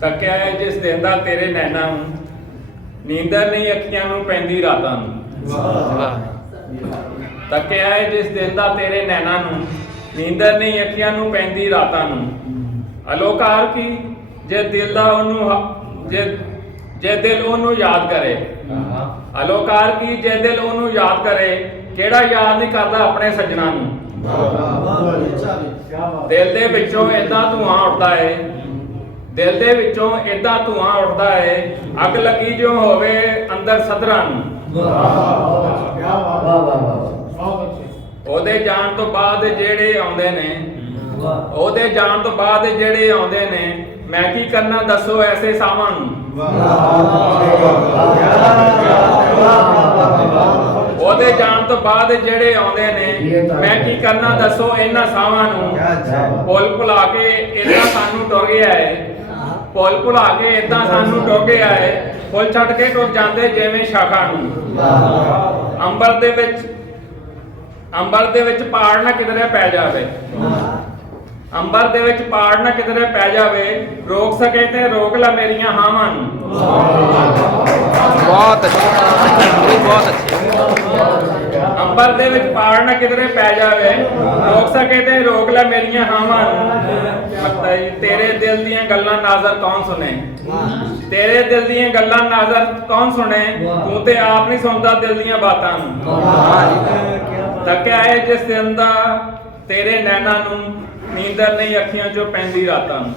ਤੱਕਿਆ ਹੈ ਜਿਸ ਦਿਨ ਦਾ ਤੇਰੇ ਨੈਣਾਂ ਨੂੰ, ਨੀਂਦਰ ਨਹੀਂ ਅੱਖੀਆਂ ਨੂੰ ਪੈਂਦੀ ਰਾਤਾਂ ਨੂੰ। ਤੱਕਿਆ ਹੈ ਜਿਸ ਦਿਨ ਦਾ ਤੇਰੇ ਨੈਣਾਂ ਨੂੰ, ਨੀਂਦਰ ਨਹੀਂ ਅੱਖੀਆਂ ਨੂੰ ਪੈਂਦੀ ਰਾਤਾਂ ਨੂੰ। ਅਲੋਕਾਰ ਕੀ ਜੇ ਦਿਲ ਦਾ ਉਹਨੂੰ ਜੇ ਦਿਲ ਉਹਨੂੰ ਯਾਦ ਕਰੇ। ਅਲੋਕਾਰ ਕੀ ਜੇ ਦਿਲ ਉਹਨੂੰ ਯਾਦ ਕਰੇ, ਕਿਹੜਾ ਯਾਦ ਨਹੀਂ ਕਰਦਾ ਆਪਣੇ ਸੱਜਣਾ ਨੂੰ। ਦਿਲ ਦੇ ਵਿੱਚੋਂ ਏਦਾਂ ਧੂਆਂ ਉੱਠਦਾ ਏ, ਦਿਲ ਦੇ ਵਿੱਚੋਂ ਏਦਾਂ ਧੂਆਂ ਉੱਠਦਾ ਏ, ਅੱਗ ਲੱਗੀ ਜੋ ਹੋਵੇ ਅੰਦਰ ਸਦਰਾਂ ਨੂੰ। ਉਹਦੇ ਜਾਣ ਤੋਂ ਬਾਅਦ ਜਿਹੜੇ ਆਉਂਦੇ ਨੇ, ਉਹਦੇ ਜਾਣ ਤੋਂ ਬਾਅਦ ਜਿਹੜੇ ਆਉਂਦੇ ਨੇ, ਮੈਂ ਕੀ ਕਰਨਾ ਦੱਸੋ ਐਸੇ ਸਾਵਾਂ ਨੂੰ। ਉਹਦੇ ਜਾਣ ਤੋਂ ਬਾਅਦ ਜਿਹੜੇ ਆਉਂਦੇ ਨੇ, ਮੈਂ ਕੀ ਕਰਨਾ ਦੱਸੋ ਇਹਨਾਂ ਸਾਵਾਂ ਨੂੰ। ਪੁੱਲ ਭੁਲਾ ਕੇ ਏਦਾਂ ਸਾਨੂੰ ਟੁਰ ਗਿਆ ਏ, ਪੁੱਲ ਭੁਲਾ ਕੇ ਏਦਾਂ ਸਾਨੂੰ ਟੁਰ ਗਿਆ ਏ, ਫੁੱਲ ਛੱਡ ਕੇ ਟੁਰ ਜਾਂਦੇ ਜਿਵੇਂ ਸ਼ਾਖਾ ਨੂੰ। ਅੰਬਰ ਦੇ ਵਿੱਚ ਪਾੜ ਨਾ ਕਿਧਰੇ ਪੈ ਜਾਵੇ, ਅੰਬਰ ਦੇ ਵਿੱਚ ਪਾੜ ਨਾ ਕਿਧਰੇ ਪੈ ਜਾਵੇ, ਰੋਕ ਸਕੇ ਤੇ ਰੋਕ ਲੈ ਮੇਰੀਆਂ ਹਾਵਾਂ ਨੂੰ। ਬਹੁਤ ਅੱਛੀ, ਬਹੁਤ ਅੱਛੀ। ਅੰਬਰ ਦੇ ਵਿੱਚ ਪਾੜ ਨਾ ਕਿਧਰੇ ਪੈ ਜਾਵੇ, ਰੋਕ ਸਕੇ ਤੇ ਰੋਕ ਲੈ ਮੇਰੀਆਂ ਹਾਵਾਂ ਨੂੰ। ਤੇਰੇ ਦਿਲ ਦੀਆਂ ਗੱਲਾਂ ਨਾਜ਼ਰ ਕੌਣ ਸੁਣੇ, ਤੇਰੇ ਦਿਲ ਦੀਆਂ ਗੱਲਾਂ ਨਾਜ਼ਰ ਕੌਣ ਸੁਣੇ, ਤੂੰ ਤੇ ਆਪ ਨਹੀਂ ਸੁਣਦਾ ਦਿਲ ਦੀਆਂ ਬਾਤਾਂ ਨੂੰ। ਤੱਕਿਆ ਹੈ ਜਿਸ ਦਿਨ ਦਾ ਤੇਰੇ ਨੈਣਾਂ ਨੂੰ, ਨੀਂਦਰ ਨਹੀਂ ਅੱਖੀਆਂ ਚੋਂ ਪੈਂਦੀ ਰਾਤਾਂ ਨੂੰ।